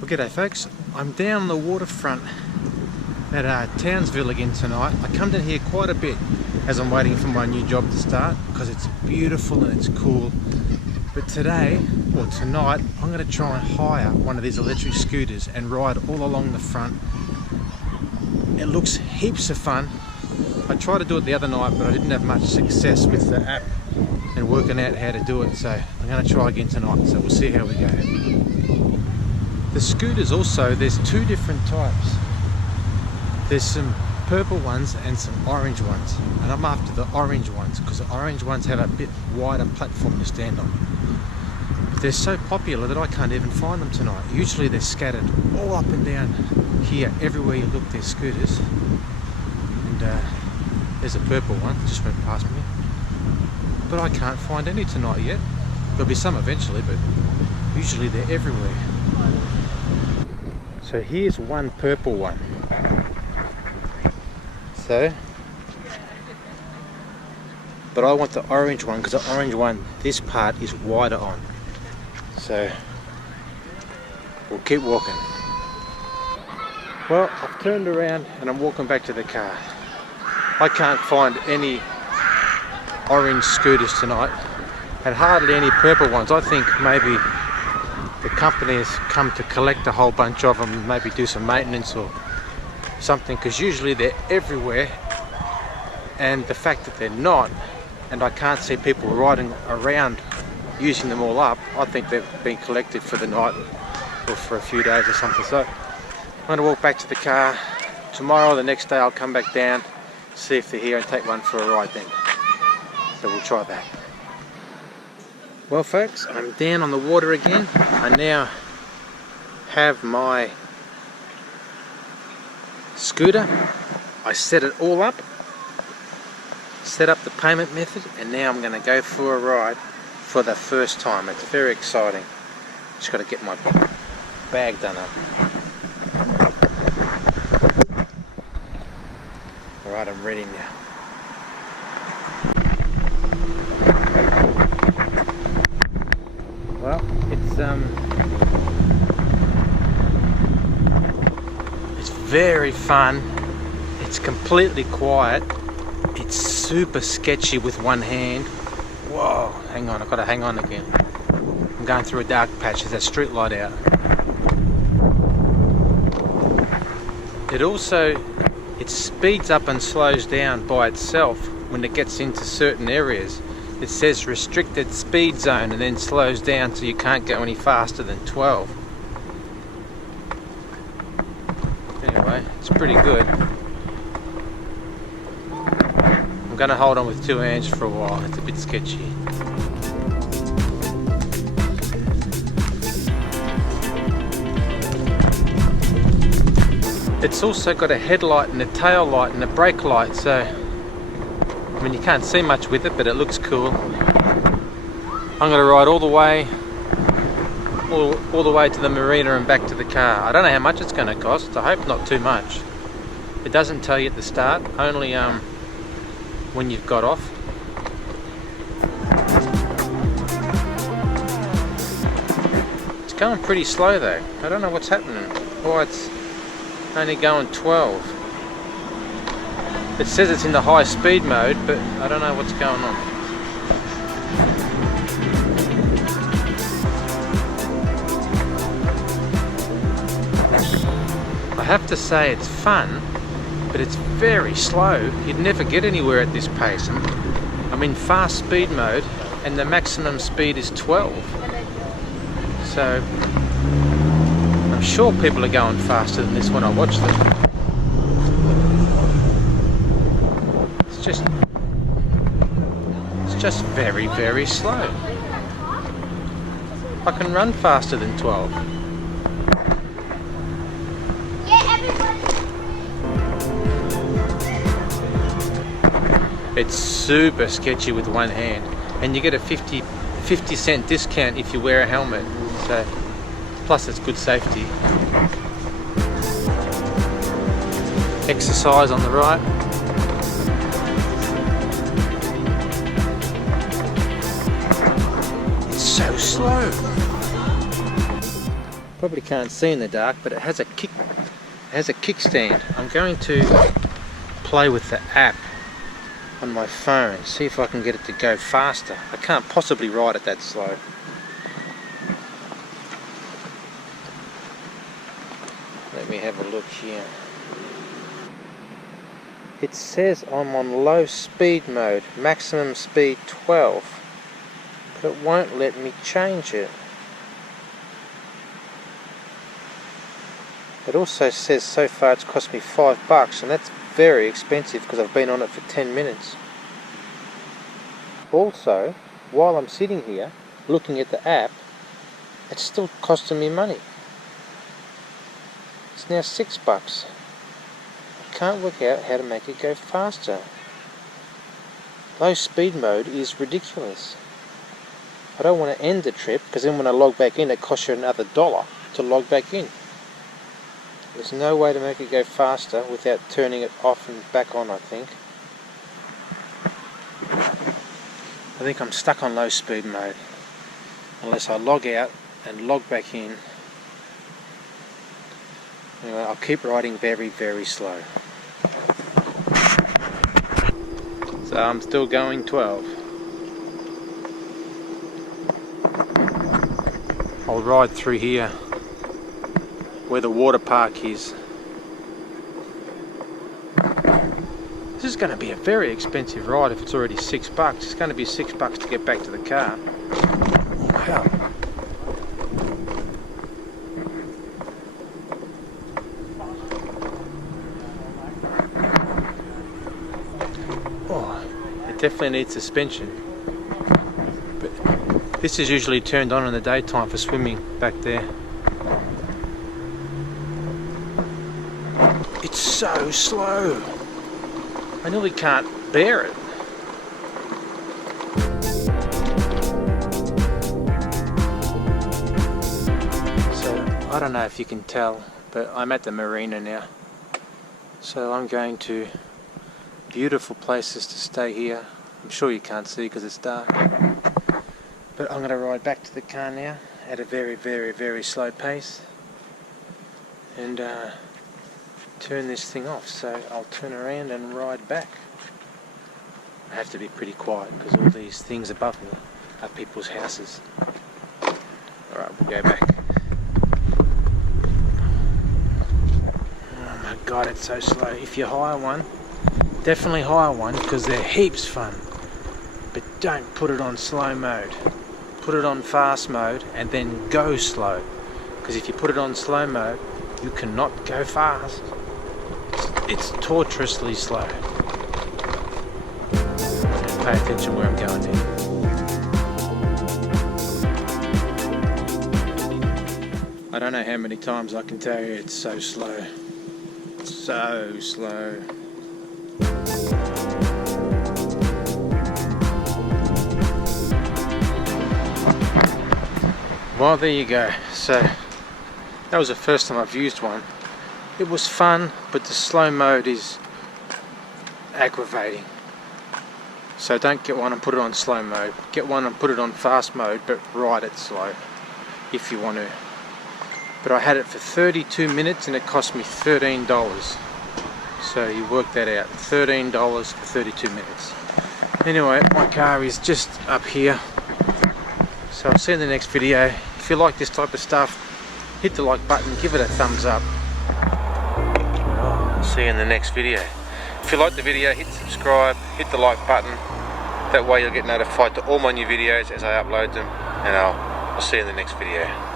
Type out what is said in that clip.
Well, g'day folks, I'm down on the waterfront at Townsville again tonight. I come down here quite a bit as I'm waiting for my new job to start because it's beautiful and it's cool. But today, or tonight, I'm going to try and hire one of these electric scooters and ride all along the front. It looks heaps of fun. I tried to do it the other night, but I didn't have much success with the app and working out how to do it, so I'm going to try again tonight, so we'll see how we go. The scooters also, there's two different types. There's some purple ones and some orange ones, and I'm after the orange ones because the orange ones have a bit wider platform to stand on. But they're so popular that I can't even find them tonight. Usually they're scattered all up and down here, everywhere you look there's scooters. And there's a purple one, just went past me. But I can't find any tonight yet. There'll be some eventually, but usually they're everywhere. So here's one purple one. But I want the orange one because the orange one, this part is wider on. So we'll keep walking. Well, I've turned around and I'm walking back to the car. I can't find any orange scooters tonight and hardly any purple ones. I think maybe the company has come to collect a whole bunch of them and maybe do some maintenance or something, because usually they're everywhere, and the fact that they're not, and I can't see people riding around using them all up, I think they've been collected for the night or for a few days or something. So I'm going to walk back to the car. Tomorrow or the next day I'll come back down, see if they're here and take one for a ride then. So we'll try that. Well folks, I'm down on the water again. I now have my scooter. I set it all up, set up the payment method, and now I'm going to go for a ride for the first time. It's very exciting. Just got to get my bag done up. Alright, I'm ready now. Well, it's very fun. It's completely quiet. It's super sketchy with one hand. Whoa, hang on, I've got to hang on again. I'm going through a dark patch. There's a street light out. It speeds up and slows down by itself when it gets into certain areas. It says restricted speed zone and then slows down so you can't go any faster than 12. Anyway, it's pretty good. I'm going to hold on with two hands for a while. It's a bit sketchy. It's also got a headlight and a tail light and a brake light, so I mean, you can't see much with it, but it looks cool. I'm going to ride all the way to the marina and back to the car. I don't know how much it's going to cost. I hope not too much. It doesn't tell you at the start, only when you've got off. It's going pretty slow though. I don't know what's happening. Why it's only going 12. It says it's in the high speed mode, but I don't know what's going on. I have to say it's fun, but it's very slow. You'd never get anywhere at this pace. I'm in fast speed mode and the maximum speed is 12. So I'm sure people are going faster than this when I watch them. It's just very, very slow. I can run faster than 12. It's super sketchy with one hand, and you get a 50-cent discount if you wear a helmet. So, plus it's good safety. Exercise on the right. so slow. Probably can't see in the dark, but it has a kickstand. I'm going to play with the app on my phone, see if I can get it to go faster. I can't possibly ride it that slow. Let me have a look here. It says I'm on low speed mode, maximum speed 12, but it won't let me change it. It also says so far it's cost me $5, and that's very expensive because I've been on it for 10 minutes. Also, while I'm sitting here looking at the app, it's still costing me money. It's now $6. I can't work out how to make it go faster. Low speed mode is ridiculous. I don't want to end the trip because then when I log back in it costs you another $1 to log back in. There's no way to make it go faster without turning it off and back on, I think. I think I'm stuck on low speed mode unless I log out and log back in. Anyway, I'll keep riding very, very slow. So I'm still going 12. I'll ride through here where the water park is. This is going to be a very expensive ride if it's already $6. It's going to be $6 to get back to the car. Wow. Oh, it definitely needs suspension. But this is usually turned on in the daytime for swimming back there. It's so slow. I nearly can't bear it. So, I don't know if you can tell, but I'm at the marina now. So I'm going to beautiful places to stay here. I'm sure you can't see because it's dark. But I'm going to ride back to the car now at a very, very, very slow pace. And turn this thing off, so I'll turn around and ride back. I have to be pretty quiet because all these things above me are people's houses. Alright, we'll go back. Oh my god, it's so slow. If you hire one, definitely hire one because they're heaps fun. But don't put it on slow mode. Put it on fast mode and then go slow. Because if you put it on slow mode, you cannot go fast. It's torturously slow. Pay attention where I'm going now. I don't know how many times I can tell you it's so slow. So slow. Well, there you go. So that was the first time I've used one. It was fun, but the slow mode is aggravating. So don't get one and put it on slow mode. Get one and put it on fast mode, but ride it slow if you want to. But I had it for 32 minutes and it cost me $13. So you work that out. $13 for 32 minutes. Anyway, my car is just up here. So I'll see you in the next video. If you like this type of stuff, hit the like button, give it a thumbs up. I'll see you in the next video. If you like the video, hit subscribe, hit the like button. That way you'll get notified to all my new videos as I upload them, and I'll see you in the next video.